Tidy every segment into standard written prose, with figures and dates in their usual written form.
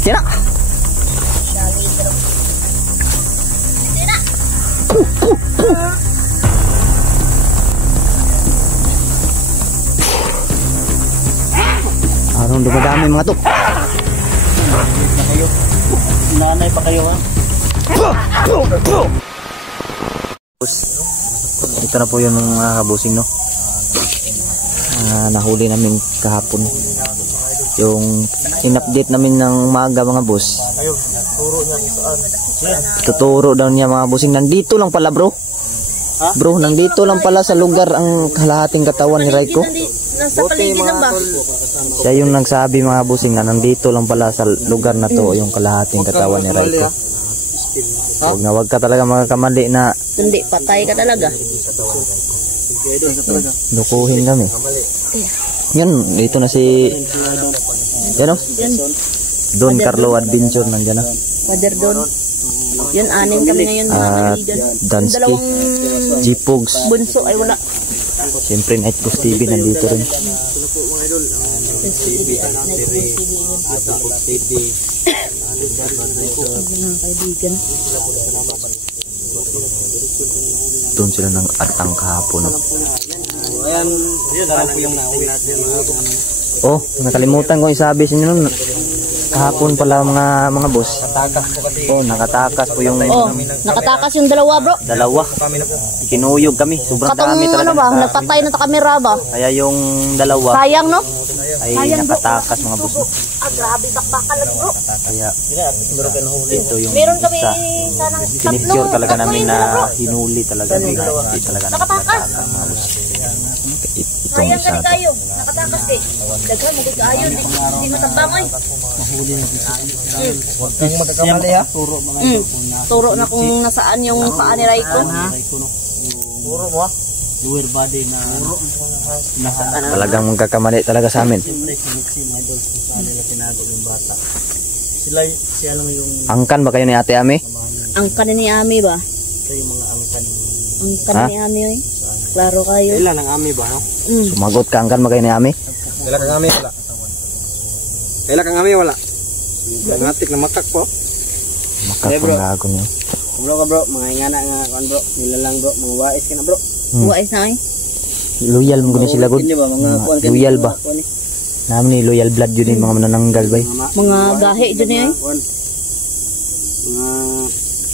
Yan na. Arong dumadami mga to. Nanay pa kayo ha? Ito na po yun mga kabusing, no? Nahuli namin kahapon. Yung in-update namin ng maaga mga boss. Tuturo daw niya mga busing. Nandito lang pala bro. Bro, nandito lang pala sa lugar ang kalahating katawan ni Raiko. Nasa paligid lang ba? Siya yung nagsabi mga busing na nandito lang pala sa lugar na to yung kalahating katawan ni Raiko. Huwag ka talaga makakamali na. Hindi, patay ka talaga. Lukuhin kami. Yan, dito na si yan o. Don Carlo Adventure nandyan na. Father Don. Yun, anin kami ngayon mga kaibigan. Dansky, G-Pogs. Bunso ay wala. Siyempre Night Boss TV nandito rin. Mga kaibigan. Doon sila ng atang kahapon. Ayan, yung nauwi natin. Oh, nakalimutan ko isabi sa inyo nun. Kahapon pala mga boss. Natakas po kasi. Oh, nakatakas po yung Nakatakas yung dalawa bro. dalawa. Kinuyog kami. Sobrang dami Katong talaga. ano ba, nagpatay na ta kamera ba? Kaya yung dalawa Sayang no? ay nakatakas mga boss. Grabe bakbakan lang bro. Kaya ito yung Meron kami isa. sanang Pinipicture talaga namin na hinuli talaga. Hindi talaga Nakatakas. mga boss. Itong Sayang isa ka to. kayo. Nakatakas eh. Daghan mo kayo, hindi matambangoy. Huwag kang magkakamali ha. Turo mga Turo na kung nasaan yung paa ni Raiko. Turo mo ha. Lower body na nasaan. Talagang magkakamali talaga sa amin. Siya lang yung Angkan ba kayo ni Ate Ami? Ang kanin ni Ami ba? siya yung mga angkan. Ang kanin ni Ami eh. Klaro kayo. Ilan ang ami ba no? Sumagot ka, angkan ba kayo ni Ami? Kailan kang ami wala? Kailan kang ami wala? Nangatik na matak po. Makapanggago niyo. Bro ka bro, mga ingana nga kan bro, nilalang bro, mga wais ka na bro. Wais na eh. Loyal mo gani sila gud. Loyal ba? Namin ni loyal blood yun yung mga manananggal ba? Mga gahe dyan eh. Mga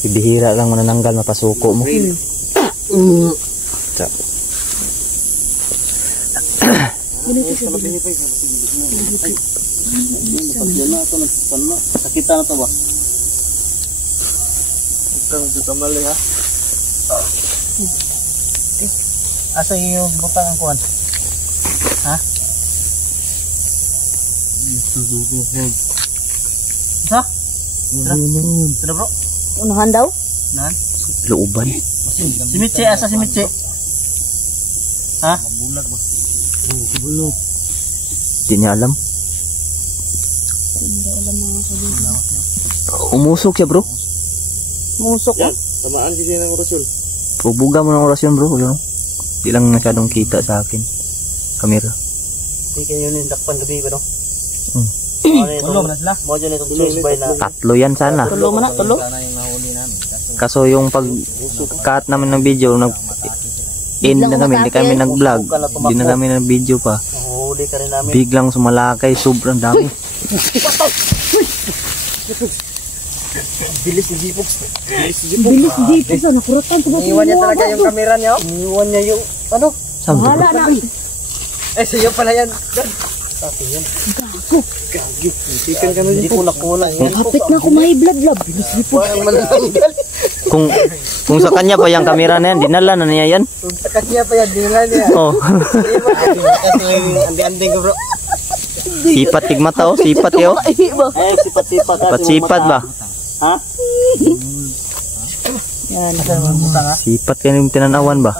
Bibihira lang manananggal mapasuko mo. sakita na to ba? Ito kamali ha. Asa yung butang ang kuwan? Ha? Isa? Tara bro? Unahan daw? Nan? Looban. Si Michi, asa si Michi? Ha? Bulag ba? Bulag. Di niya alam. Hindi alam mga kaibigan. Umusok siya bro. Musok ko. Tamaan din ng orasyon. Pubuga mo ng orasyon bro. Yun. Di lang masyadong kita sa akin. Kamera. Hindi kayo yung dakpan gabi ba no? Tulo na sila? Mo dyan itong choice by na. Tatlo yan sana. Tulo mo na, tulo. Kaso yung pag-cut namin ng video, end na kami, hindi kami nag-vlog. Hindi na kami nag-video pa. Huli ka rin namin. Biglang sumalakay, sobrang dami. Bilis ni G-Fox. Bilis dito sa nakurutan. Iniwan niya talaga yung camera niya. Iniwan niya yung ano? Sabi bro. Bahala na. Sa'yo pala yan. Sabi yan. Gago. Tikan ka na dito. Hindi ko nakuna. Kapit na ako may blood. Bilis dito. Parang manananggal. Kung sa kanya pa yung camera na yan, dinala na niya yan. Kung sa kanya pa yan, dinala niya. Oh. Kasi andi-anding ko bro. Sipat tigmata oh, sipat yo. Sipat-sipat. Sipat ba? Ha? Yan. Asan mo butang ha? Sipat ka yung tinanawan ba?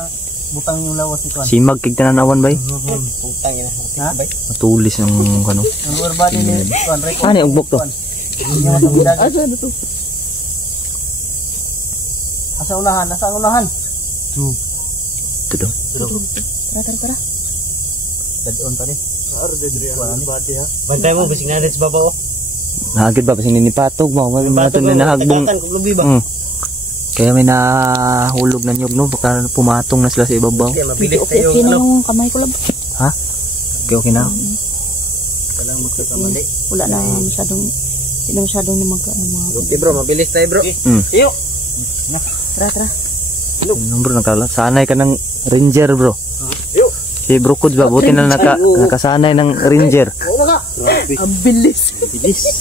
Butang yung lawas ni Kwan. Simag kig tinanawan ba? Butang yun. Ha? Matulis ng ano. Ang lower body ni Kwan. Ano yung ugbok to? Asa na to? Asa unahan? Asa unahan? Ito daw. Tara. Dead on pa rin. Bantay mo, bising na rin sa baba oh. Nahagid ba kasi ninipatog mo. Mga ito na nahagbong. Kaya may nahulog na nyog no. Baka pumatong na sila sa ibabaw. Kaya mabilis Okay, tayo. okay na yung kamay ko lang. Ha? Okay na. Walang magkakamali. Wala na masyadong, hindi na masyadong na mga. Okay bro, mabilis tayo bro. Iyo. Tara. Ano bro, nakasanay ka ng ranger bro. Iyo. Si Bro Kuds ba, buti na nakasanay ng ranger. Wala ka. Ang bilis.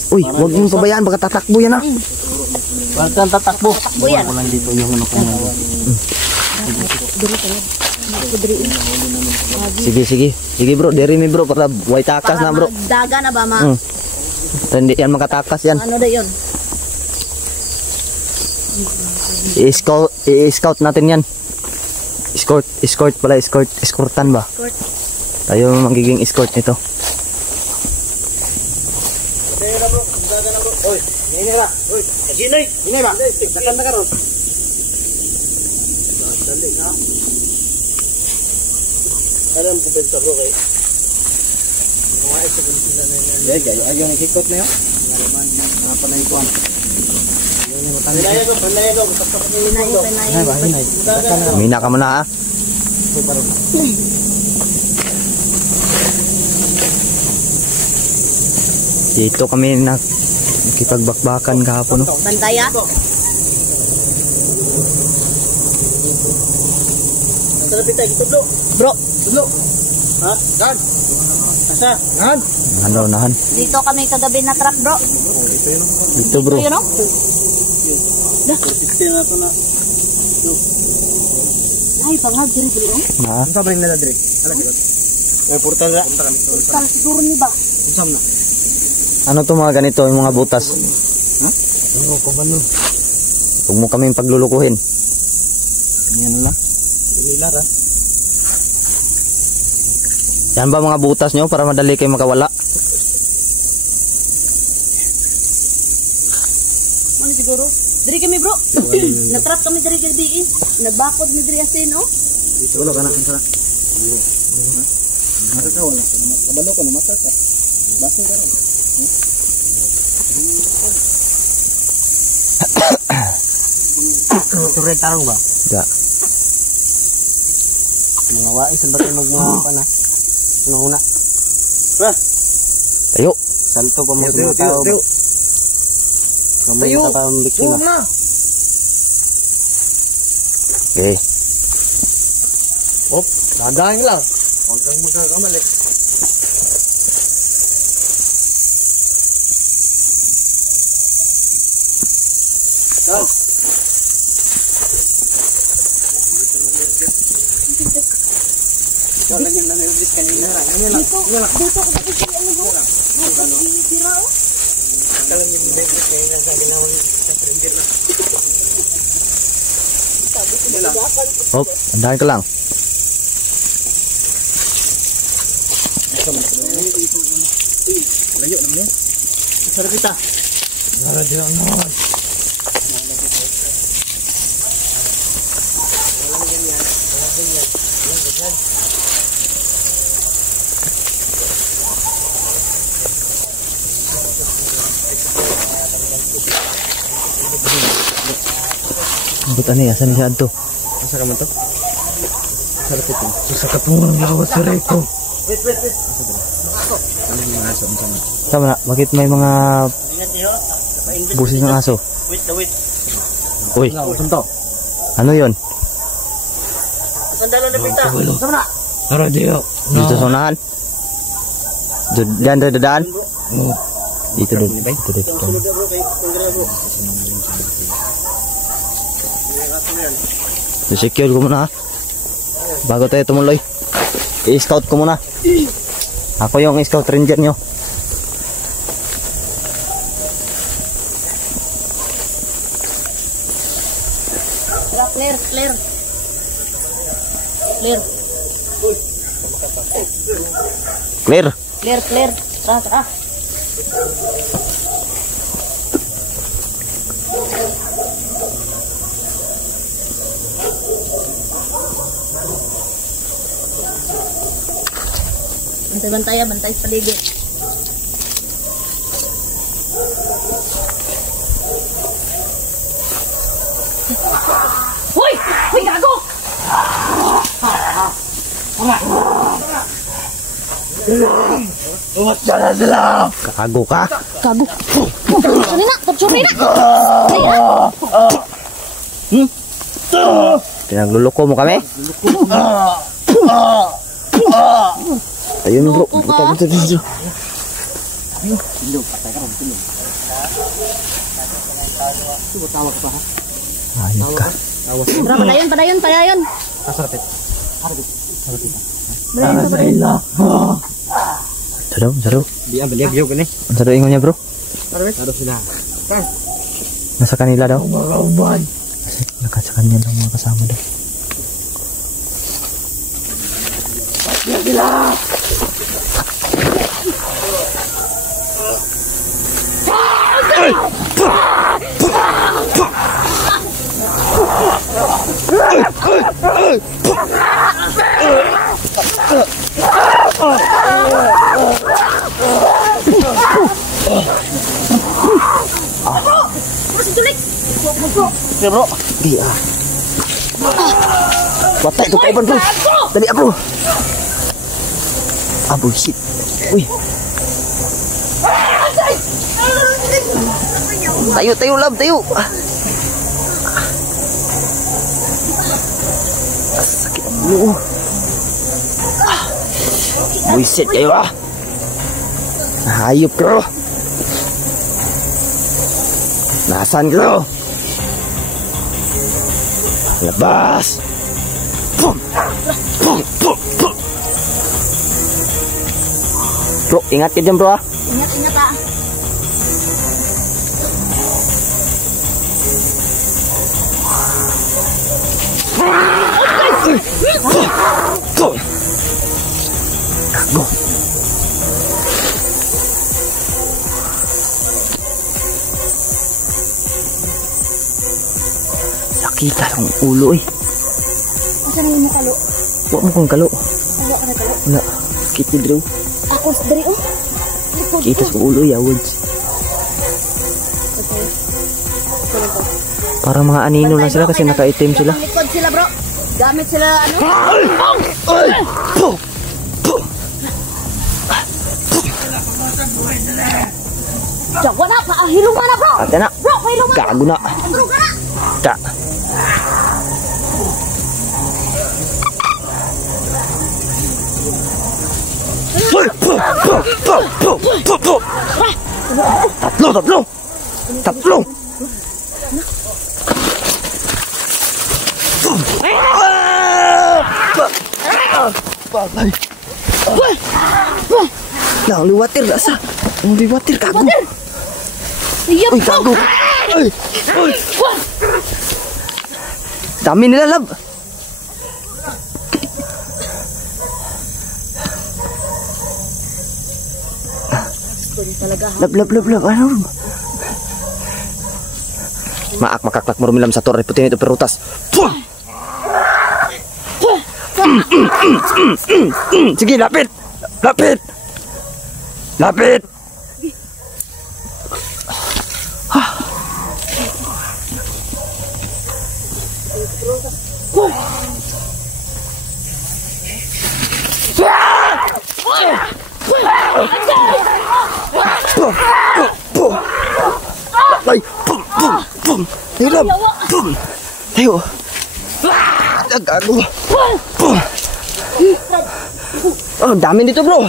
Uy, huwag mong pabayaan, baka tatakbo yan ha. Huwag kang tatakbo. Takbo yan. Walang dito yung ano ko. Sige bro, diri mi bro, para white takas na bro. Daga na ba ma? Hindi yan makatakas yan. Ano na yun? I-scout natin yan. Escortan ba? Escort. Tayo magiging escort nito. Kaya na bro, daga na bro. Oy, nini ba? Oy, Ginoy, nini ba? Dakan na karon. Dali na. Alam ko sa bro kay. Mga ito kung sila na yan. Ayaw ni kikot na yun. Ngaraman, mga panay ko. Panay ko. Mina ka muna ha. Dito kami nakipagbakbakan kahapon no. Bantaya. Sarapitay, ito bro. Bro, Ha? Gan. Asa? Gan. Nahan. dito kami kagabi na truck bro. Dito bro. Yun o? Persistent na ito na. Ay, pangag din bro. Na. Ang sabring nila dire. Ala sigod. May portal na. Punta kami. Para siguro ni ba? Usam na. Ano to mga ganito, yung mga butas? Ano ko ba no? Huwag mo kami paglulukuhin. Yan lang. Nila ra. Yan ba mga butas nyo para madali kayo makawala? Ano siguro? Dari kami bro. Na-trap kami dari gabi. Nagbakod ni dari asin oh. Wala ka na kung Makakawala ka naman. Kabalo ko na makaka. Basin ka rin. Tured tarong ba? Ya. Mga wais ang batay magmumang pa na. Una-una. Tayo. Santo pa mo sa tao. Kamay mo ka biktima. Okay. Op, dadaan lang. Huwag kang magkakamali. Dad. Kaya lang yung nangyayabit kanina. Dito ko kasi ano bro? Dira oh. Kaya lang yung nangyayabit kanina sa ginawang sa printer na. Hop, andahan ka lang. Layo naman yun. Sarap kita. Naradiyo naman. Buta ni, asan ni siya to? Asa ka man to? Sarap ito. Sa katungang lawas sa reko. Wait. Ano yung mga aso? Tama na, bakit may mga Ingat niyo. busis ng aso? Wait. Uy, Saan to? ano yon? Saan dalo na pita? Saan na? Dito sa unahan? Diyan dadaan? Dito. Sunod na bro. Kaya bro. Secure ko muna ha. Bago tayo tumuloy. I-scout ko muna. Ako yung scout ranger nyo. Clear. Clear. Tara. Bantay sa paligid. Hoy! Hoy, gago! Kago ka. Gago. Kanina, tapsuri na. Pinagluloko mo kami? Ayun bro, puta dito. Ayun ka. Bro, padayon. Padayon. Saro. Biar beliau biar gini. Ang saro ingon niya bro. Harus sudah. Nasa kanila daw. Sa kanya lang mga kasama daw. Ya bro. Di ah. Watak tu korban bro. Tadi bro. Abu shit. Wih. Tayo lab, tayo. Sakit dulu. Buisit kayo ah. Hayop bro. Nasaan bro? Labas. Bro, ingat ka dyan bro ah. Ingat ah. Go. Sakit ang ulo eh. Asan ang kalo? Huwag mo kong kalo. Wala ka na kalo. Wala. Sakit ni bro. Ako dari oh. Kita sa ulo ya, words. Para mga anino lang sila kasi naka-itim sila. Likod sila bro. Gamit sila ano? Jago na, hilong na bro. Ate na. Bro, hilong na. Gago na. Bro, ka na. Ta. Tatlo. Nah, liwatir rasa. Liwatir kago. Iya, Uy, kago. Uy. Dami nila lab. Lab. Ano? Maak makaklak marumilam sa torre putin itu perutas. Sige, lapit. Ay, pum. Hilap. Pum. Tayo. Gago. Pum. Oh, dami dito, bro.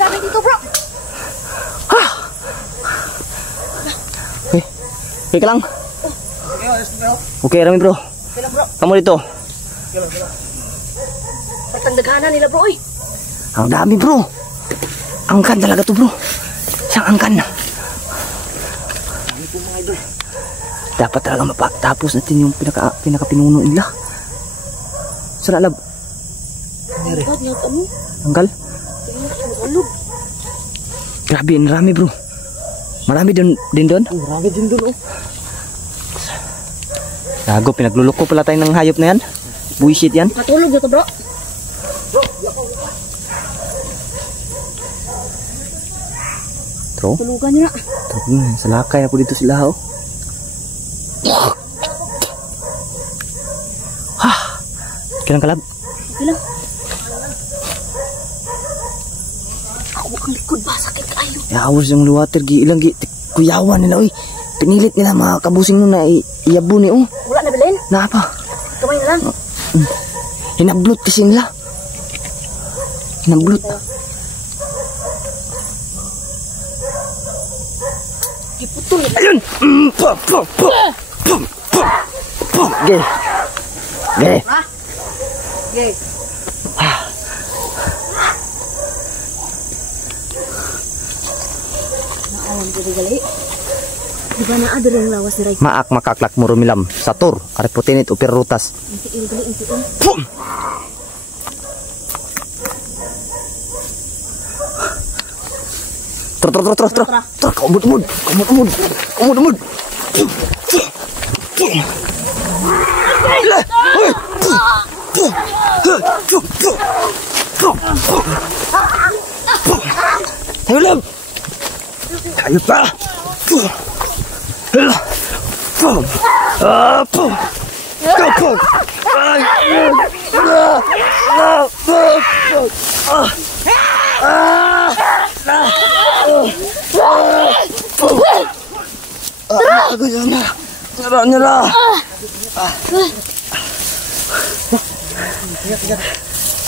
Dami dito, bro. Okay ka lang. Okay, Rami, bro. Kamu dito. Patandaghanan nila, bro. Oy. Ang dami, bro. Angkan talaga to, bro. Isang angkan na. Dapat talaga mapatapos natin yung pinakapinuno nila. Saan alab? Angkal? Grabe, marami bro. Marami din doon. Marami din doon oh. Gago, pinagluloko pala tayo ng hayop na yan. Buisit yan. Katulog dito, bro. Bro? Tulugan nyo na. Sa lakay na po dito sila, oh. Okay lang kalab. Okay lang. Ako ang likod ba? Sakit kayo. Yawas yung water gi ilang gi kuyawan nila oy. Pinilit nila mga kabusing nun na iyabo ni oh. Wala na bilin? Na apa? Kamay na lang. Hinablot kasi nila. Hinablot. Iputol. Ayun! Pum! Pum! Pum! Pum! Pum! Pum! Ge! Ge! Ha? Okay. Naawan ko gali. Di ba naa diri ang lawas ni Ray? Maak makaklak mo rumilam. Satur. Kariputinit upir rutas. Intiin gali, intiin. Pum! Ter. Kumud. Ayo kayu pa. Nyerah.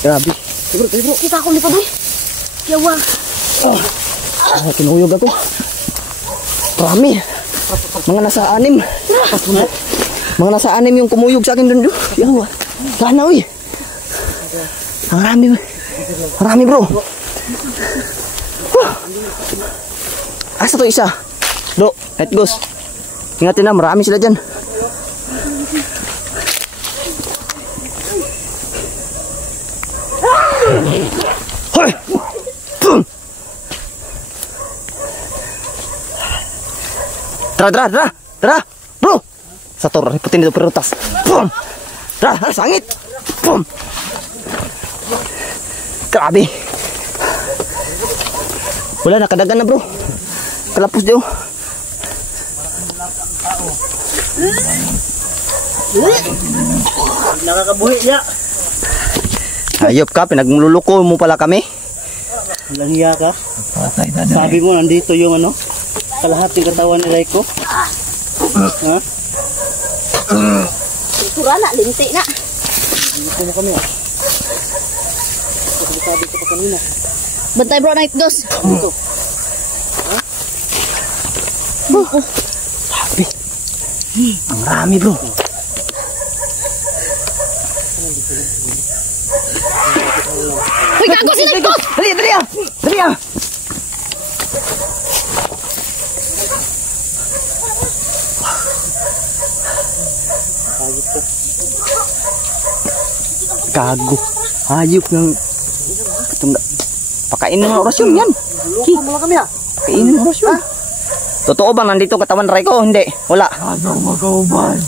Grabe. Bro, kita ako lipat boy. Yawa. Kinuyog ako. Marami. Mga nasa 6. Mga nasa 6 yung kumuyog sa akin dun. Yawa. Sana uy. Marami. Marami bro. Asa to isa? Bro, let goes. Ingatin na, marami sila dyan. Hoy! Pum! Tara! Bro! Sator, riputin itu perutas. Pum! Tara, sangit! Pum! Grabe! Wala, nakadagan na bro. Kalapos daw. Nakakabuhi ya. Ayop ka, pinagmululuko mo pala kami. Walang hiya ka. Sabi mo nandito yung ano, kalahating katawan ni Raiko. Ha? Tura na, linti na. Dito mo kami ah. Sabi ko pa kanina. Bantay bro, night goes. Dito. Sabi. Ang rami bro. Uy, gago si night goes! Dali ah! Gago. Hayop ng pakainin ng orasyon yan. Lulukan mo lang kami ah. Pakainin ng orasyon. Totoo ba nandito katawan Ray ko? Hindi. Wala. Ano magkauban?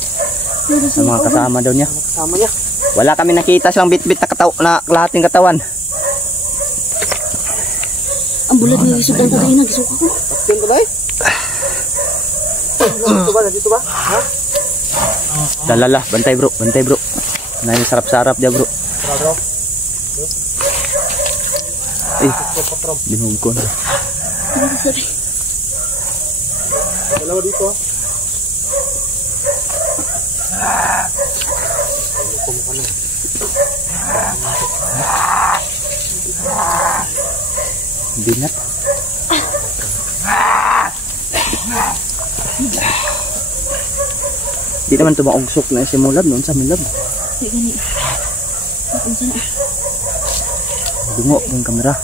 Sa mga kasama daw niya. Kasama niya. Wala kami nakita silang bit-bit na kalahating katawan. Ang bulat ng isod ang kagay na, gisok ako. Pastin ko ba eh? Nandito ba? Ha? Lalala, bantay bro. Nani sarap-sarap dia bro. Bro. Binhong ko na. Sorry. Dalawa dito. Binat. Di naman tumaugsok na si Mulab noon sa Milab. Di gani. Ang sana. Dungo yung kamera.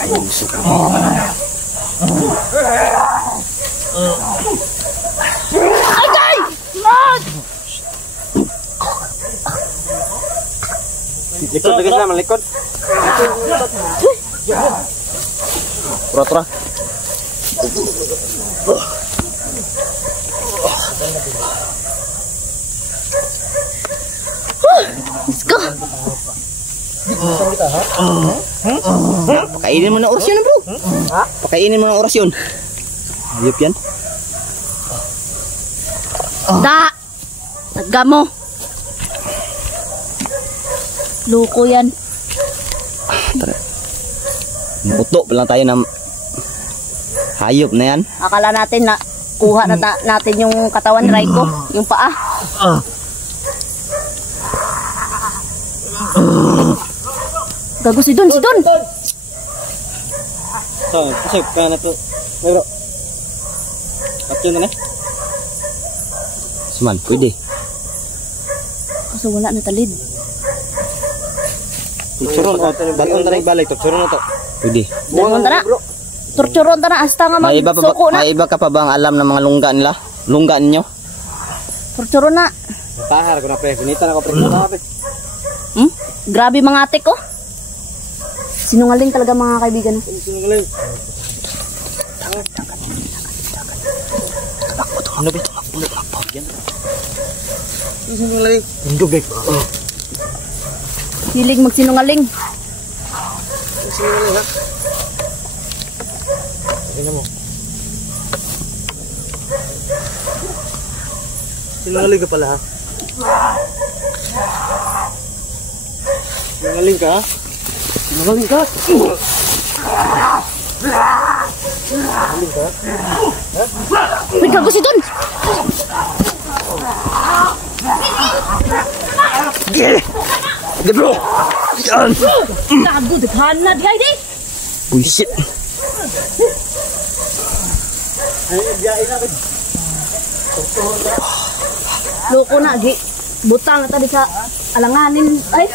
Ay, usok ako. Agay! Lord! Likod lagi sa malikod. Tura. Let's go! Kainin mo na orasyon na bro. Ha? Pakainin mo ng orasyon. Ayop yan. Da! Tagga mo. Loko yan. Muto pa lang tayo ng hayop na yan. Akala natin na kuha na natin yung katawan ni Raiko. Yung paa. Gago si Don, si Don. So, pasok kaya na to. May bro. At yun na na. Suman, pwede. Kaso wala na talid. Turturon o, balon na balik. Turturon na to. Pwede. Dalawang tana. Turturon tana. Hasta nga magsuko na. May iba ka pa bang alam ng mga lungga nila? Lungga ninyo? Turturon na. Tahar ko na pre. Pinita na ko pre. Grabe mga ate ko. Sinungaling talaga mga kaibigan. Sinungaling. Ano ba ito? Sinungaling. Dubek. Hilig magsinungaling. Sinungaling ha? Tingnan mo. Sinungaling ka pala ha? Sinungaling ka ha? Sinungaling ka? Sinungaling ka? May gago si Don. Di bro! Yan! Gago, daghan na di ay di. Buisit! Loko na, gi. Butang tadi sa alanganin. Ay.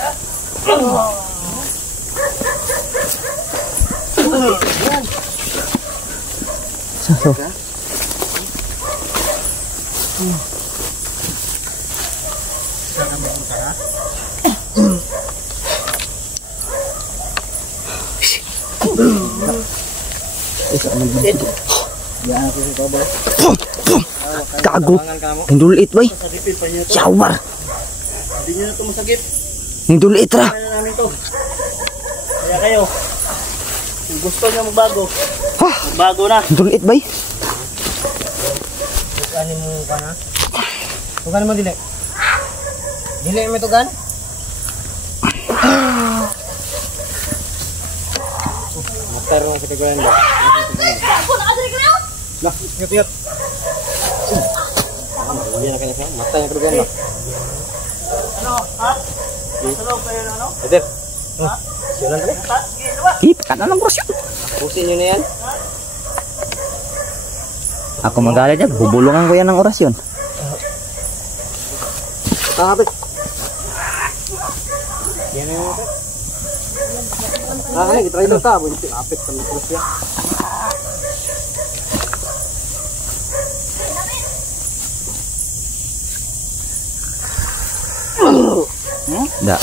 Gago! Hindulit bay! Shower! Hindi nyo na ito masagip. Hindulit ra! Kaya namin ito. Kaya kayo, kung gusto nyo magbago, magbago na. Hindulit bay! Tuganin mo ka na. Tuganin mo dili. Dili mo tugan. Matar mo sa kagayan ba? Gago, nakadiri ka na. Lah, yap. Hindi na kanya siya. Matay ang kagayan ba? Ano? Ha? Ano pa yun ano? Eder. Yun lang kami. Hip! Kanan ng bros yun! Pusin nyo na yan. Ako magalit yan. Bubulungan ko yan ng orasyon. Kapit. Yan na yun. Try daw ta. Kapit kami terus ya. Da.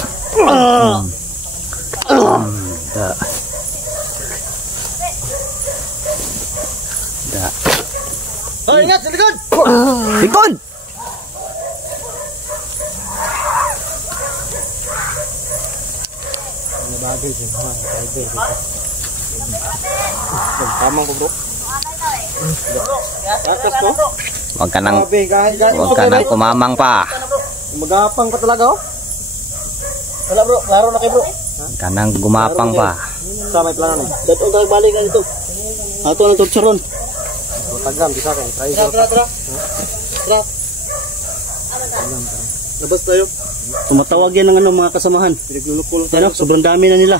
Da. Da. Oh, ingat sa likod. Likod! Bagay siya. Tamang ko bro. Atas ko. Huwag ka nang, Huwag huwag ka nang kumamang pa. Magapang pa talaga oh. Wala bro, klaro na kayo bro. Huwag ka nang gumapang pa. Sa may plano na. Dato tayo balik na dito. Ato ng torturon. Tagam, bisa kayo. Tra. Labas tayo. Tumatawag yan ng ano, mga kasamahan. Pinaglulukulong tayo. Sobrang dami na nila.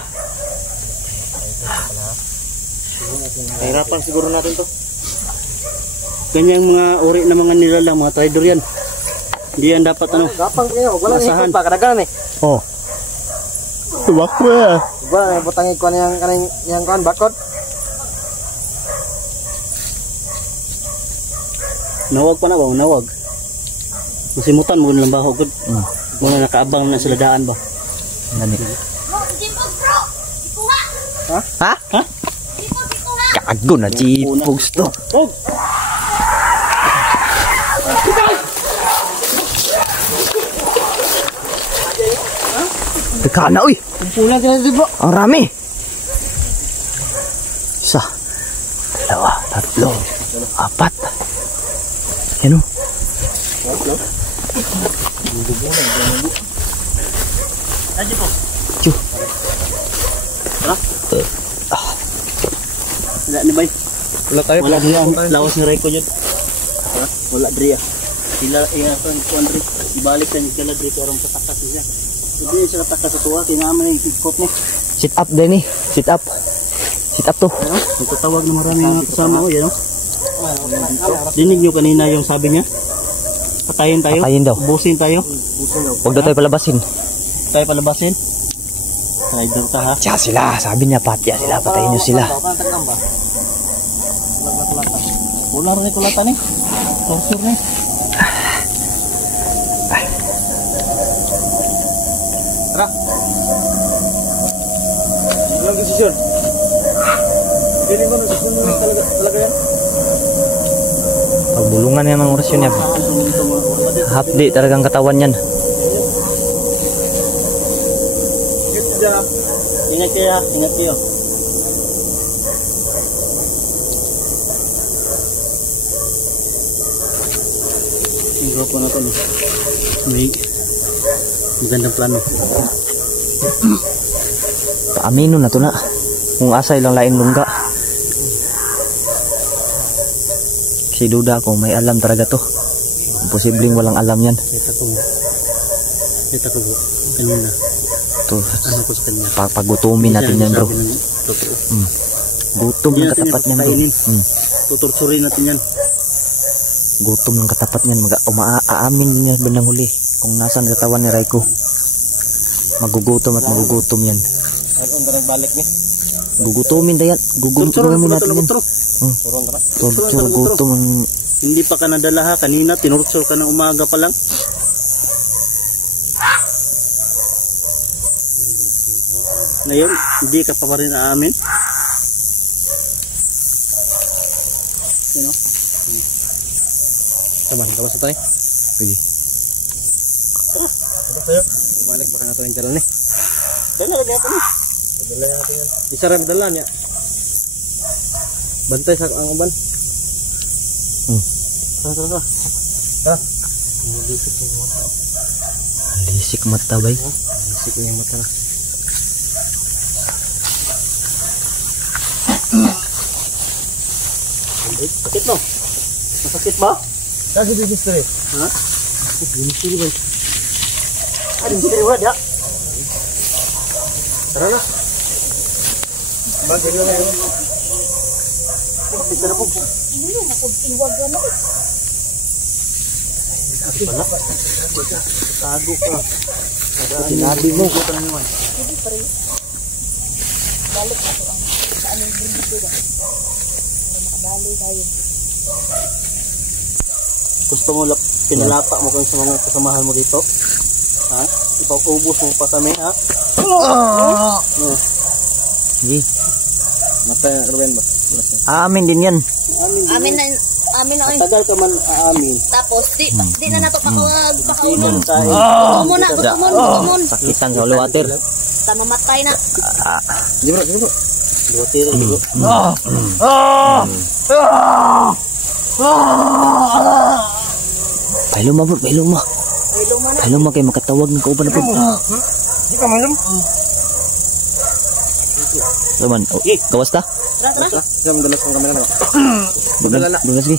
Kahirapan siguro natin to. Ganyang mga uri na mga nilalang, mga trader yan. Hindi yan dapat ano. Gapang kayo, wala na ikot pa, kadagalan eh. Oh. Tuwak mo ya. Wala na butang ikon yang kan bakod. Nawag pa na ba? Nawag. Masimutan mo nilang bahog. Mga nakaabang na sila daan ba? Nani. Bro, ikuha. Ha? Ha? Gago na chipogs to. Oh! Teka na uy. Kumpulan sila dito bro. Ang rami. Isa. Tatlo. Apat. Yan o. Aji po. Chu. Wala ni bay. Wala tayo. Wala diri ang lawas ni Reiko jud. Ha? Wala diri. Sila kan ko Andre. Ibalik sa nila diri karong katakas niya. Hindi sila takas sa tuwa kinaaman ni hikot ni. Sit up din eh. Sit up. Sit up to. Ano? Nagtatawag na marami mga kasama ko, yan o. Dinig nyo kanina yung sabi niya? Patayin tayo? Patayin daw. Ubusin tayo? Huwag daw tayo palabasin. Tayo palabasin? Rider ka ha? Tiya sila. Sabi niya, patya sila. Patayin nyo sila. Wala rin ito lata ni. Torture ni. Tara. Walang desisyon. Feeling ko nagsusunod talaga yan. Pagbulungan yan ang orasyon niya. Hapdi talagang katawan yan. Ingat kayo, ingat kayo. Yung grupo natin may magandang plano. Paamino na to na. Kung asa ilang lain lungga. Kasi duda ko may alam talaga to. Imposibleng walang alam yan. Kita ko kanina. To, Ano ko sa kanya? pagutumin natin yan bro. Totoo. Gutom ng katapat niyan bro. Tuturturin natin yan. Gutom ng katapat niyan. Aamin niya bandang huli. Kung nasan katawan ni Raiko. Magugutom at magugutom yan. Ano ang balik niya? Gugutumin dayan. Gugutumin natin yan. Torture, gutom ang... Hindi pa ka nadala ha. Kanina tinurture ka ng umaga pa lang. Ngayon, hindi ka pa rin aamin. Sino? Tama, tawas na tayo. Pwede. Balik baka natin yung dalan eh. Dala na natin eh. Dala natin yan. Isa rin dala niya. Bantay sa ang uban. Tara. Ha? Lisik mata bay. Isip ko yung mata na. Sakit mo? Masakit ba? Kasi di history. Ha? Ginisiri ba? Ginisiri ba dia? Tara na. Bagay na yun. Tara po. Hindi mo iwag na. Wala. Tago ka. Sinabi mo. Hindi pa rin. Balik na to ang saan yung brindig ba? Para makadali tayo. Gusto mo pinalapa mo kung sa mga kasamahan mo dito? Ha? Ipapubos mo pa kami, ha? Sige. Mata Ruben ba? Aamin din yan. Amin na oy. Tagal ka man aamin. Tapos di na nato pakawag pakaunon. Tayo. Gusto mo. Sakitan sa ulo water. Ta mamatay na. Di bro. Dua tiro. Pailuma bro, pailuma. Hello man. Pailuma kayo makatawag ng kauban na bro. Di ka malam. Roman, gawas ta? Tara. Diyan dalas ang kamera na. Bugas gi.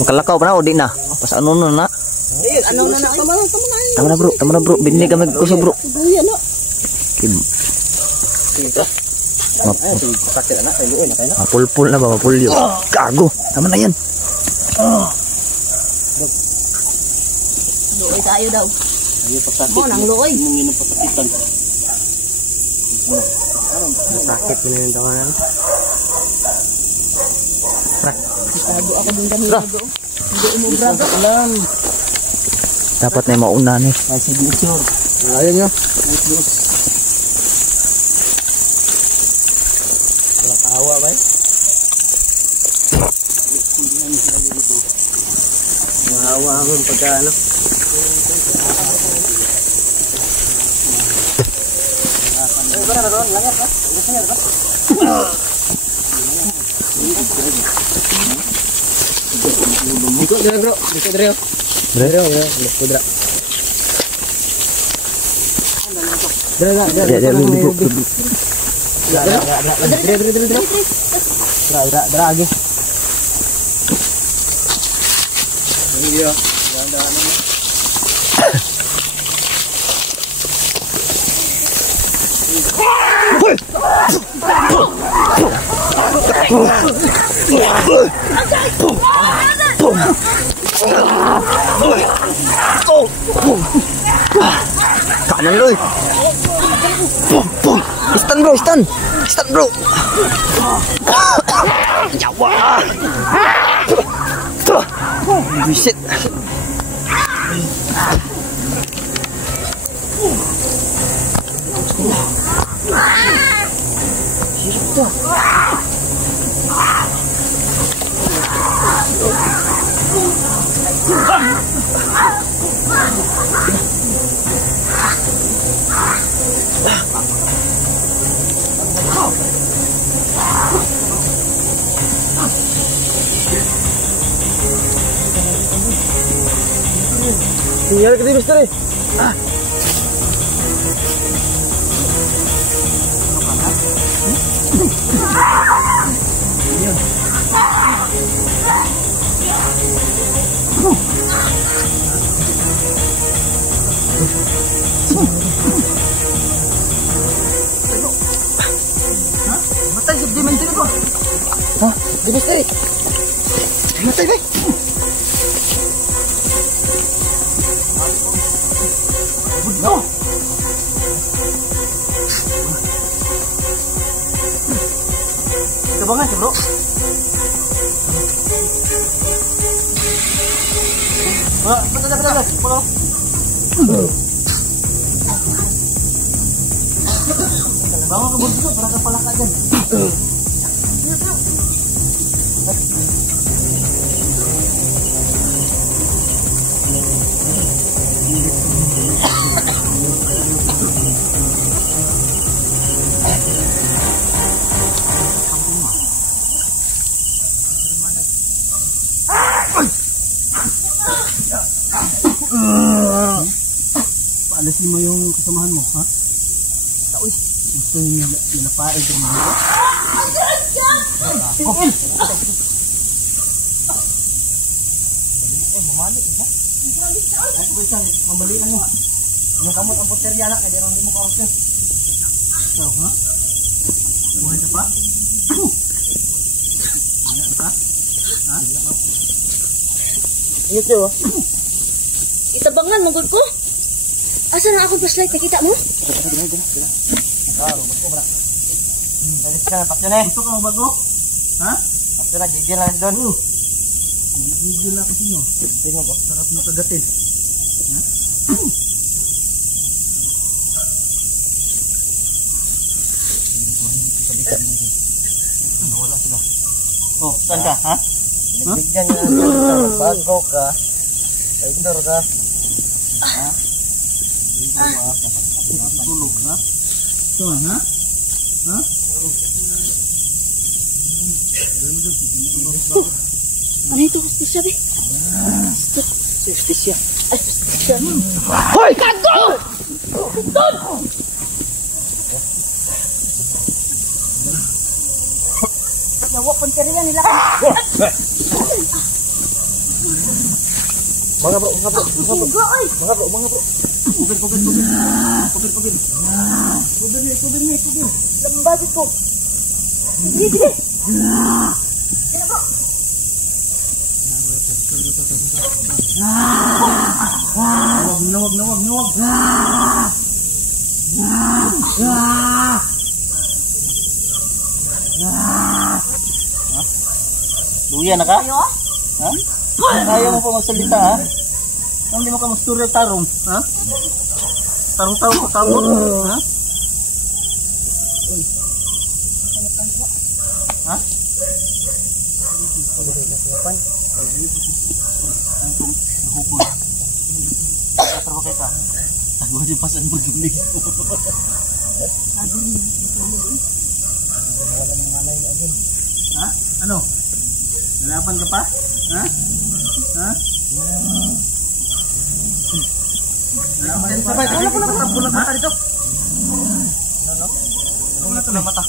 Makalakaw pa na o di na? Pas ano na? Ano na na? Tama na bro. Binili kami kusog bro. Buya no. Kim. Sakit anak kayo na kayo na. Mapulpul na ba? Mapulyo. Gago. Tama na yan. Luoy tayo daw. Ano pasakit? Mo nang luoy. Mungin ang pasakitan. Sakit ko na yung tawanan. Tago ako dun kanina do. Hindi mo braga. Alam. Dapat na yung mauna ni. Ay, signature. Ayaw nyo. Walang kahawa ba eh? Mahawa ang pagkaano. Ikut dia bro, ikut dia. Bro, kudra. Dra lagi. Ini dia. Jangan ini. Kanan lu. Istan bro, istan bro. Jawa. Buset. Tinggal ke di misteri. Matay sa dimension ko. Ha? Di misteri. Matay ba? No. Coba nggak bro? Betul. Pulau. Bawa ke bawah berapa kepala aja. Paalasin mo yung kasamahan mo, ha? Uy, gusto niya nilapain ka mo. Mamali, ha? Ay, po isang, mamalian mo. Yung kamot ang puterya na, kaya hindi mo kaos yan. So, ha? Buhay ka pa? Buhay ka pa? Ha? Ito, ha? Itabangan, magod ko. Asa na akong flashlight, nakita mo? Salis ka na, pakyo na eh. Gusto ka mabago? Ha? Pakyo na, gigil na doon. Gigil na ako sa inyo. Tingnan mo, sarap na kagatin. Ha? Wala sila. Oh, saan ka, ha? Nagbigyan niya na bago ka. Indoor ka. Ha? Tulog, ha? Ito, ha? Ha? Ano ito? Hostisya, be? Hostisya. Ay, hostisya. Hoy! Kago! Doon! Nawapan ka rin yan nila. Mga bro. Kubir. Kubir. Lambazit ko. Sige. Kaya bro. Nawag. Luya na ka? Ayo? Ha? Ayaw mo pa magsalita, ha? Hindi mo ka masturya tarong, ha? Tarong ka tarong, ha? Ha? Hubog. Trabaho kita. Tago di pasan berguling. Wala nang malay agad. Ha? Ano? Lalaban ka pa? Ha? Ha? Lalaban ka pa? Pulang mata dito. Ano? Ano na ito na mata?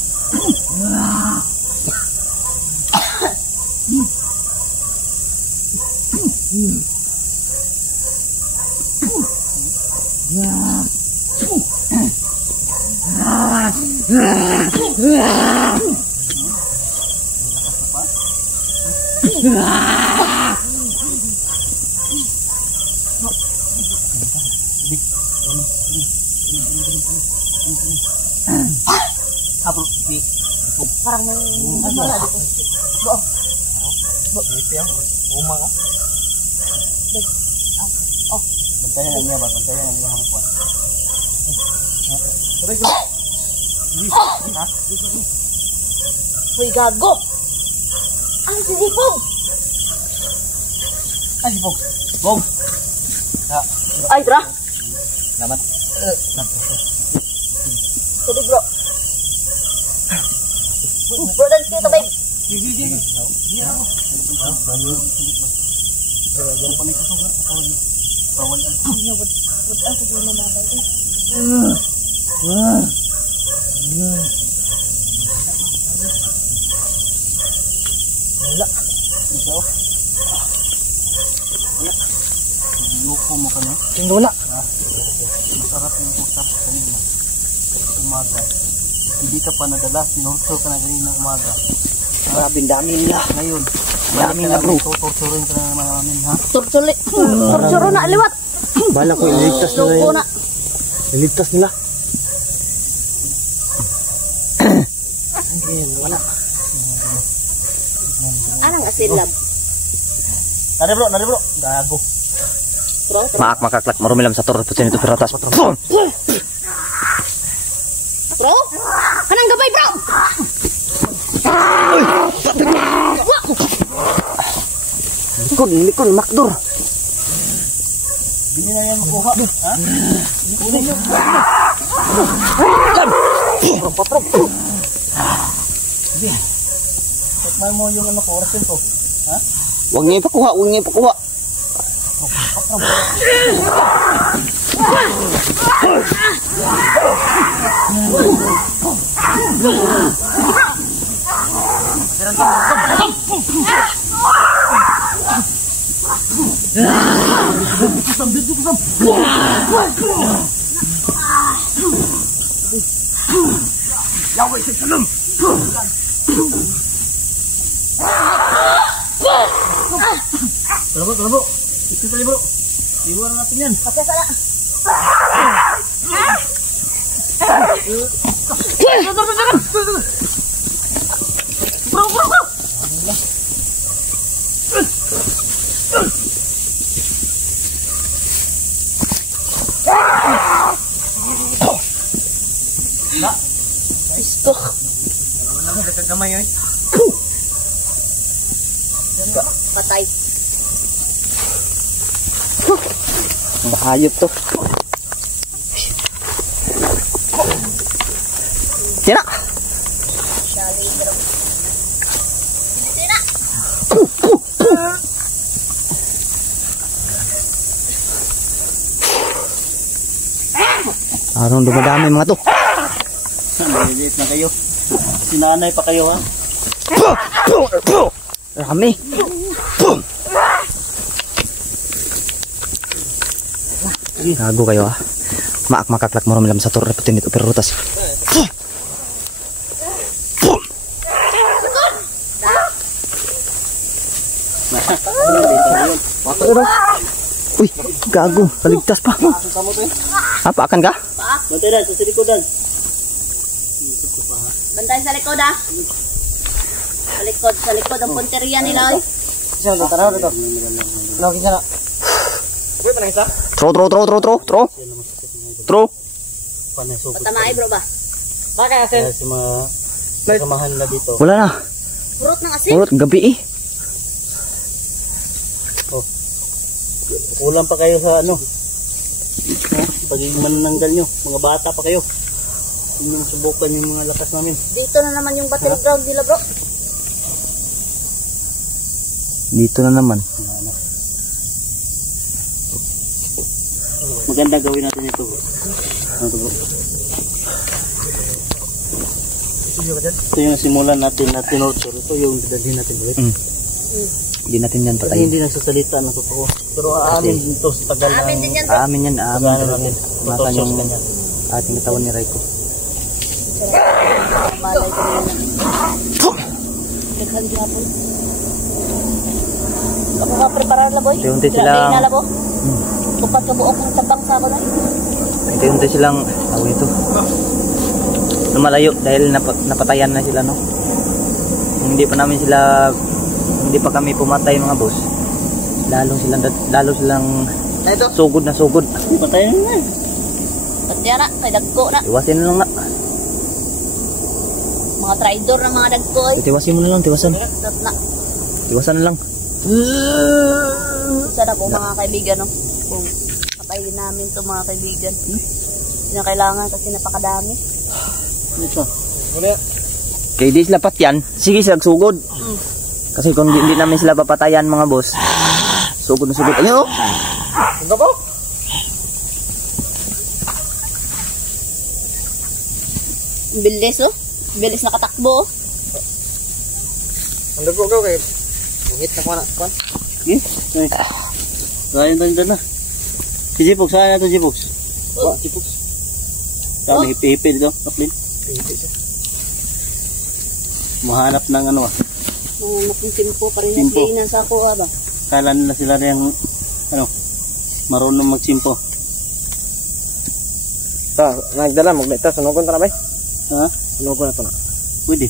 Parang may wala dito. Umang oh. Oh. Bantayan na niya ba? Bantayan na niya ang kuwan. Tuloy ko. Ha? Hoy, gago! Ang sisipog! Ay, si Bog. Bog. Ha. Ay, bro! Naman. Tuloy, bro. Bro, dan dito, babe. Wad ang sige na mabay. Wala. Ito. Wala. Loko mo ka na. Wala. Masarap yung usap kanina. Umaga. Hindi ka pa nadala. Sinurso ka na kanina umaga. Grabe dami nila. Ngayon. Dami na bro. Tuturin ka na naman namin ha. Tursuro na, liwat. Bala ko iligtas nila Loko yun. na. Iligtas nila. Ayan, wala. Anong asin lab? Nari bro. Gago. Bro, Maak makaklak marumilam sa torre putin itu piratas. bro? Kanang gabay, bro? Likod makdur. Bini na yan makuha. Ha? Kunin nyo. Patrok. Sige. Tikman mo yung ano ko, orasin ko. Ha? Huwag niya ipakuha. Tara bro. Ito tali bro. Iwan natin yan. Pasasala. Bro. Gusto. Wala na kagamay yan. Patay. Bahayop to. Sina. Shali, bro. Sina. Anong dumadami mga to? Nalilit na kayo. Sinanay pa kayo ha. Rami. Gago kayo ah. Maak makaklak marumilam sa torre putin itu piratas. Uy, gago, kaligtas pa. Apa akan ka? Bantay na, sa likodan. Bantay sa likod, ah. Sa likod ang punteriya nila, oy. Isa na, tara na ito. Lagi ka na. Uy, panang isa? Tro. Panay sukot. Patamay, bro ba? Bakit asin? Sa mga kasamahan na dito. Wala na. Purot ng asin. Urot gabi eh. Kulang pa kayo sa ano. Pagiging manananggal nyo. Mga bata pa kayo. Hindi subukan yung mga lakas namin. Dito na naman yung battle ground nila, bro. Dito na naman. Maganda gawin natin ito, bro. Ano to, bro? Ito yung simulan natin na tinorture. Ito yung dadalhin natin ulit. Hindi natin yan Kasi patayin. hindi nagsasalita ng totoo. Pero aamin din ito sa tagal Amin din yan, bro. Aamin yan, aamin. Ano natin? Makan yung Kanya. ating katawan ni Raiko. Malay ko na. Naghan gihapon. Ako nga preparar la, boy. Unti-unti Grabe silang- na la, bo. Kupat ka buok ng tabang sa ako na. Unti-unti silang, tawag ito, lumalayo dahil napatayan na sila, no? Hindi pa namin sila, hindi pa kami pumatay mga boss. Lalo silang sugod na sugod. Hindi patayin na eh. Ba't yan na? Kay dagko na. Tiwasin na lang nga. Mga traidor ng mga dagko ay. Tiwasin mo na lang, tiwasan. Dat na. Tiwasan na lang. Sana po mga kaibigan, no? Kung patay din namin to mga kaibigan. Hindi na kailangan kasi napakadami. Ito. Kaya di sila patyan, sige sila sugod. Kasi kung hindi namin sila papatayan mga boss, sugod na sugod. Ano? Ano po? Bilis, oh. Bilis nakatakbo, oh. Ano po ka kayo? Hit na ko na. Okay? Okay. Kain tayo dyan na. Si Jipox, saan na ito Jipox? Oh. Jipox. Saan may hipi-hipi dito, Kaplin? Mahanap ng ano ah. Mga napong timpo, parin na Timpo. sila sa ako, ba? Kala nila sila rin ano, marunong magsimpo. Ta, nagdala mo nito sunugon ta na bay. Ha? Sunugon na to na. Pwede.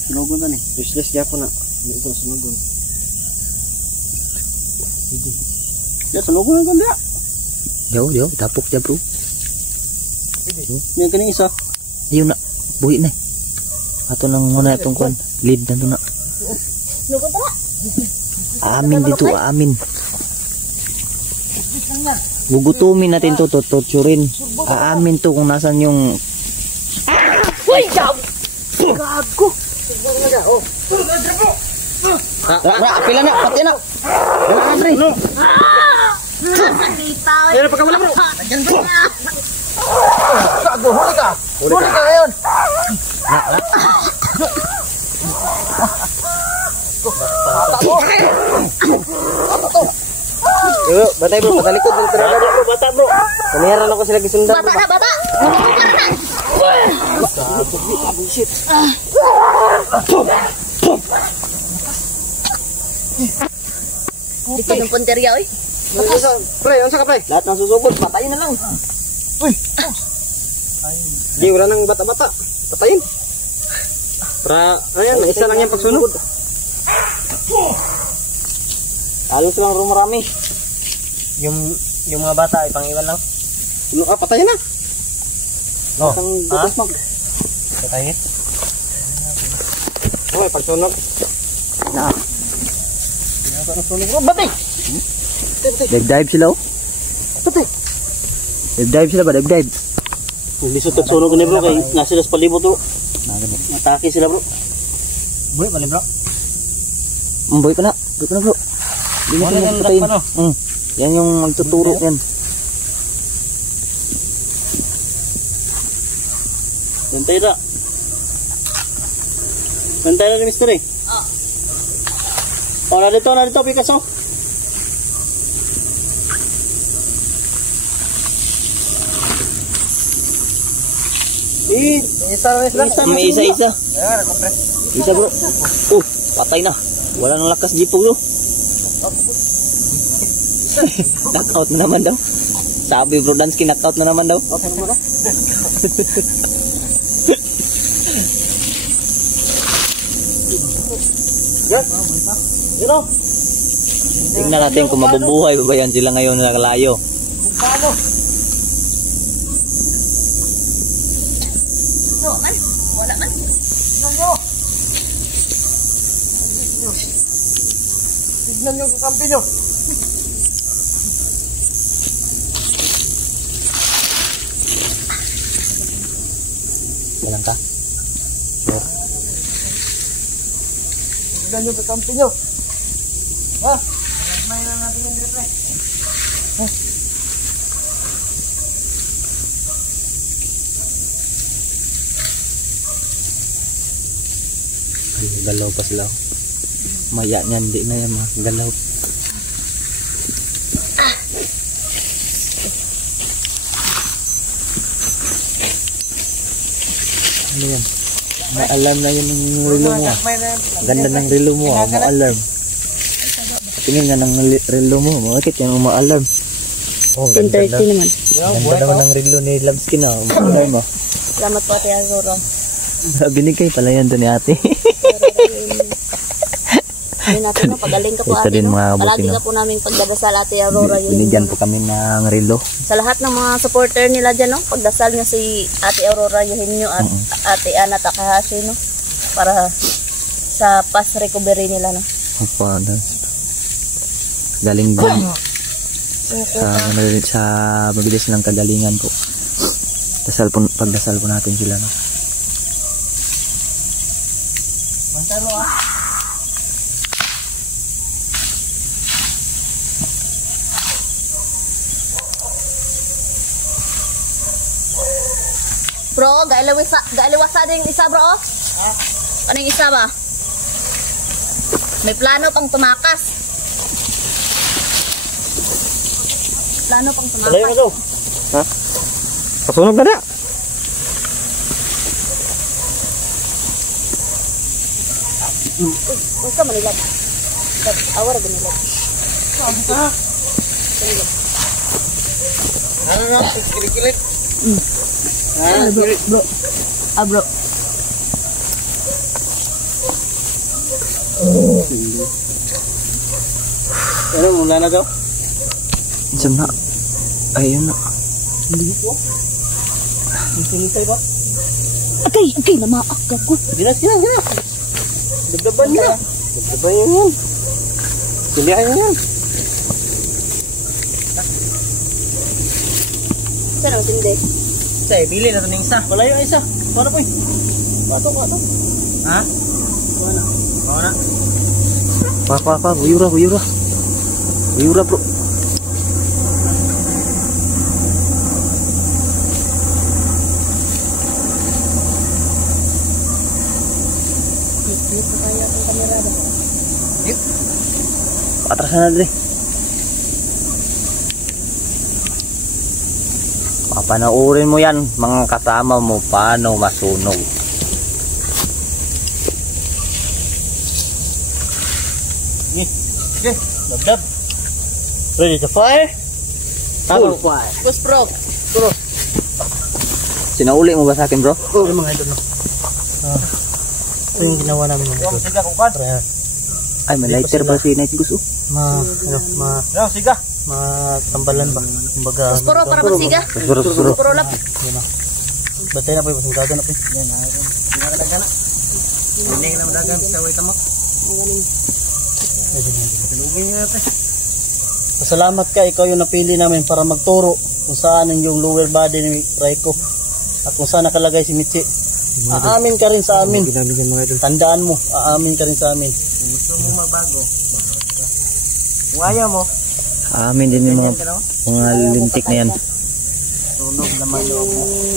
Sinugon na ni. Useless gyapon na. Dito sunugon. Ya, sinugon na kanda. Yo, tapok dyan bro. Yan kaning isa. Ayun na, buhi na. Ato nang muna itong kwan. Lead na to na. Lugod na. Amin dito, amin. Gugutumin natin to, torturin. Aamin to kung nasan yung... Uy, gago! Gago! Pila na, pati na. Nakita! Ayun pa ka wala bro. Gago, huli ka. Huli ka ngayon. Yo, batay bro, patalikod ng tira bro, bata bro. Kaniyaran ako sila gisundan Bata na, bata! Bumukar na! Bullshit. Dito yung punteriya, oy. Pre, ano ka pre? Lahat ng susugod, patayin na lang. Di, wala nang bata-bata. Patayin. Para, ayan, isa lang yung pagsunog. Halos lang rumarami. Yung mga bata, ipang-iwan lang. Patayin na. Oh, Ang butas mag. patayin. Oh, pagsunog. Na, Pagsunog bro, batay! dive sila oh. Batay! Dive sila ba, dive. Hindi sa tagsunog ni bro, kay nasa das palibot bro. Natake sila bro. Buhay pala bro. Buhay ka na bro. Hindi Ano natin yung magpatayin. drop, ano? Yan yung magtuturo yan. Bantay na. Bantay na ni Mister eh. Oh, narito, Picasso. Isa na sila. May isa. Ayan, kompres. Isa bro. Patay na. Wala nang lakas jeepog bro. Knockout na naman daw. Sabi bro Dansky, knockout na naman daw. Okay mo na? Yan. Yan o. Tingnan natin kung mabubuhay ba yan sila ngayon nakalayo. Paano? No, man. Wala man. Tignan nyo. Tignan nyo sa kampi nyo. Tignan nyo sa kampi nyo. Ha? May na natin yung dire, pre. Ay, galaw pa sila. Maya niyan, hindi na yan mga galaw. Ano yan? Ma-alarm na yun yung relo mo. Ganda ng relo mo, ma-alarm. Tingin nga ng relo mo, bakit yan ang ma-alarm? Oh, 10:30 naman. Ganda naman ng relo ni Labskin, ma-alarm mo. Salamat po, Ate Aurora. Binigay pala yan doon ni ate. Yun natin, no? Pagaling ka po, Ito ate. din, No? mga Palagi busino. ka po namin pagdadasal, Ate Aurora. Yun, Binigyan no? po kami ng relo. Sa lahat ng mga supporter nila dyan, no? Pagdasal nyo si Ate Aurora Eugenio at Ate Ana Takahashi, no? Para sa fast recovery nila, no? Opo, galing din. Sa mabilis ng kagalingan po. Pagdasal po natin sila, no? Bantalo ah. Bro, gailiwasa din yung isa, bro. Ano yung isa ba? May plano pang tumakas. Plano pang tumakas. Malayo ka daw. Ha? Pasunog ka na. Huwag ka manilad. Awar ka manilad. Ano na? Kilik-kilik. Bro. Ah, bro. Ano, mula na daw? Diyan na. Ayun na. Hindi po. Ang sinitay ba? Okay, namaak ko. Gina. Dagdaban niya. Dagdaban yun yan. Silihan yun yan. Saan ang tindi? Say, bili na ito ng isa. Wala yung isa. Para po eh. Pato. Ha? Bawa na. Pa, buyura bro. Dito kaya ang kamera ba? Atras na dre. Papanoorin mo yan, mga kasama mo, paano masunog. Okay. Dabdab. Ready to fire? Full fire. Bus bro. Sinauli mo ba sa akin, bro? Ito yung mga idol no. Ito yung ginawa namin. Siga kung kadre. Ay, may lighter ba si Night Goose? Siga. Matambalan ba? Kumbaga. Bus pro para magsiga. Bro. Pro lap. Batay na po yung dagan na po. Yan na. Dagan na. Hindi na dagan sa way tamo. Salamat ka, ikaw yung napili namin para magturo kung saan yung lower body ni Raiko at kung saan nakalagay si Michi. Aamin ka rin sa amin. Tandaan mo, aamin ka rin sa amin. Gusto mo mabago? Kung ayaw mo, Amin din yung mga lintik na yan. tulog naman yung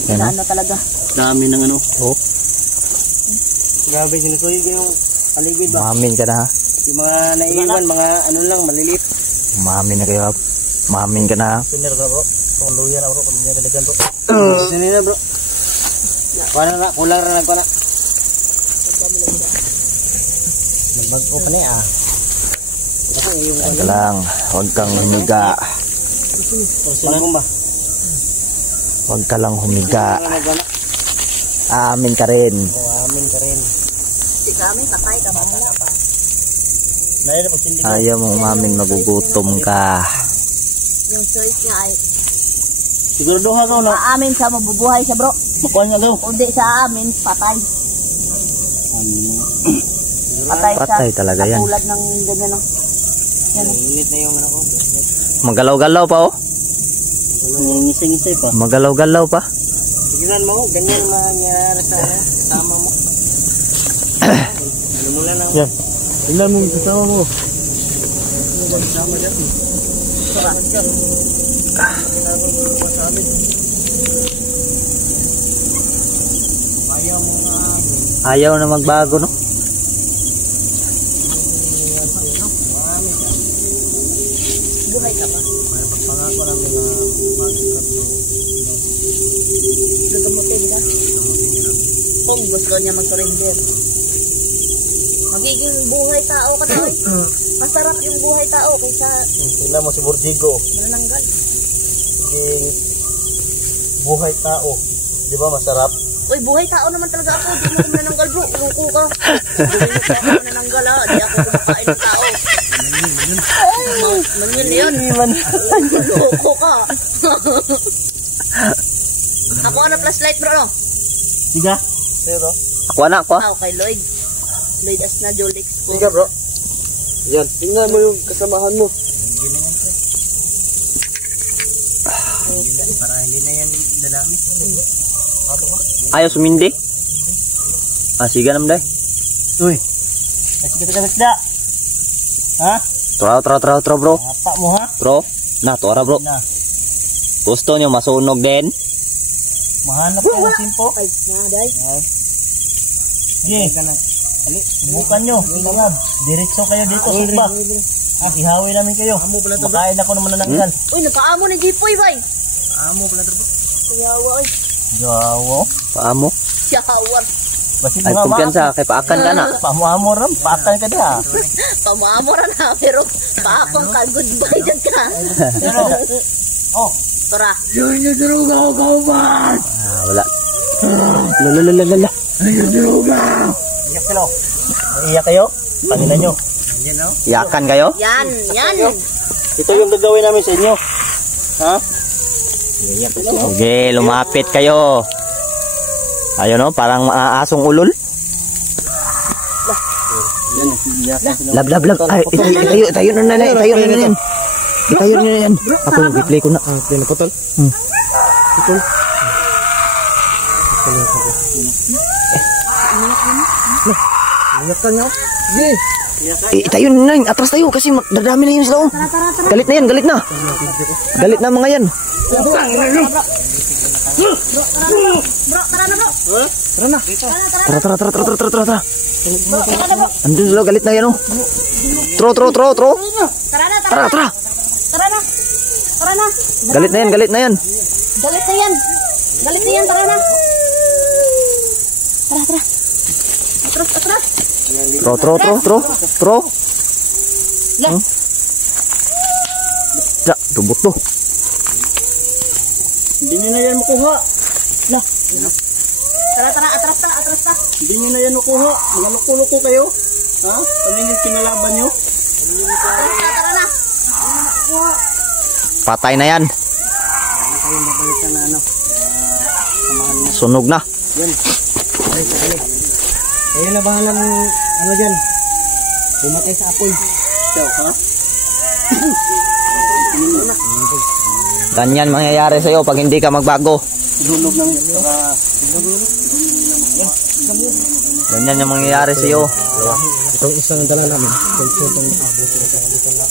Inaan na talaga. Dami ng ano. Oh, grabe sinusuyo yung paligid ba? mamin ka na ha. Yung mga naiiwan, mga ano lang, maliliit. Mamin na kayo. Mamin ka na ha. Pinir ka bro, kung luya na bro, kung luya kaligan bro. Sini na bro. Kuha na, kulang na lang ko na. Nagbago pa niya ah. Teka lang, huwag kang humiga. Bagong ba? Huwag ka lang humiga. Amin ka rin. Amin ka rin. Si kami, patay ka ba? Nahira po hindi ko. Ayaw mo umamin, magugutom ka. Yung choice niya ay Siguro doha ka no? aamin sa mabubuhay siya bro. Makuha niya daw. Kundi sa amin, patay. Patay siya. Patay talaga yan. Tulad ng ganyan no. Yan. Init na yung ano ko. Magalaw-galaw pa oh. Ngising-ngising pa. Magalaw-galaw pa. Tignan mo, ganyan mangyayari sa kasama mo. Ano mo lang Yan. Tingnan mo yung kasama mo. Ayaw na magbago, no? Buhay ka pa. Pangako lang na Gagamutin ka. Kung gusto niya mag-surrender. Magiging buhay tao ka daw. Masarap yung buhay tao kaysa tingnan mo si Bordigo. manananggal. Sige, buhay tao. Di ba masarap? Uy, buhay tao naman talaga ako. Di mo ko manananggal, bro. Loko ka. Buhay na ako manananggal, ha. Di ako kumakain ng tao. Manil yun. Loko ka. Ako na flashlight, bro, no? Siga. Pero Ako na, ako. Ako kay Lloyd. Lloyd Asna, Jolix ko. siga bro. Yan, tingnan mo yung kasamahan mo. Para hindi na yan dadami. Ayaw sumindi. Ah, sige naman day. Uy. Kasi kita da. Ha? Tro bro. Apa mo ha? Bro. Na, tora bro. Na. Gusto nyo masunog din? Mahanap ka ng simpo. Ay, naday. Sige. Ali, subukan nyo. Ingab. Diretso kayo dito, sumba. Ihawi namin kayo. Makain ako naman nananggal. Uy, napaamo ni Jipoy, bay. Amo pala to. Siyawa, ay. Jawo. Paamo? Siyawar. Basi Ay, kumpiyansa. Kay paakan ka na. Pamuamo ram, paakan ka dia. Pamamora na, pero paakong ka, goodbye dyan ka. Pero, oh, Tora. Ah, wala. Lalalala. iyak kayo. Iyak kayo? Pangina nyo. Iyakan kayo? Yan, yan. Ito yung gagawin namin sa inyo. Ha? Sige, lumapit kayo. Ayun no, parang asong ulol. Lab. Ay, tayo na yan. Tayo na yan. Ako yung i-play ko na. Pinaputol. Putol. Iyak ka nyo? Tayo na yan. Atras tayo kasi dadami na yun sila. Galit na yan, galit na. Galit na mga yan. Bro, tara na, bro. Tara. Andun sila, galit na yan oh. Tro. Tara na. Galit na yan. Galit na yan, tara na. Tara. Atras. Tro. Yan. Ya, rubot to. Hindi nyo na yan makuha. Tara, atras ta. Hindi nyo na yan makuha. Mga loko-loko kayo. Ha? Ano yung kinalaban nyo? Tara na. Patay na yan. Sunog na. Kayo na bahala ng ano dyan. Pumatay sa apoy. Ikaw, ha? Ganyan mangyayari sa'yo pag hindi ka magbago. Ilulog namin. Ganyan yung mangyayari sa'yo. Itong isang dala namin. Itong abutin na pangalitan na.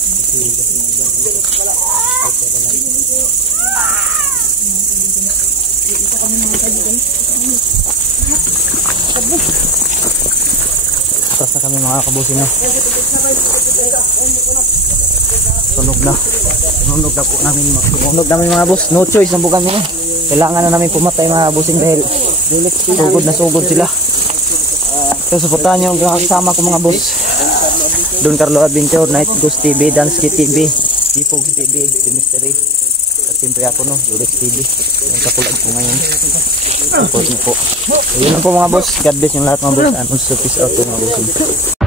Tapos na kami mga kabusin na. Sunog na namin mga boss. No choice ang bukan nyo. Kailangan na namin pumatay mga busing dahil sugod sila. So suportahan nyo ang kasama ko mga boss. Don Carlo Adventure, Night Ghost TV, Dansky TV, Jipog TV, Mystery. At siyempre ako no, Julex TV. Yung kapulag ko ngayon. Support nyo po. Yun lang po mga boss. God bless yung lahat mga boss. And also peace out po mga boss.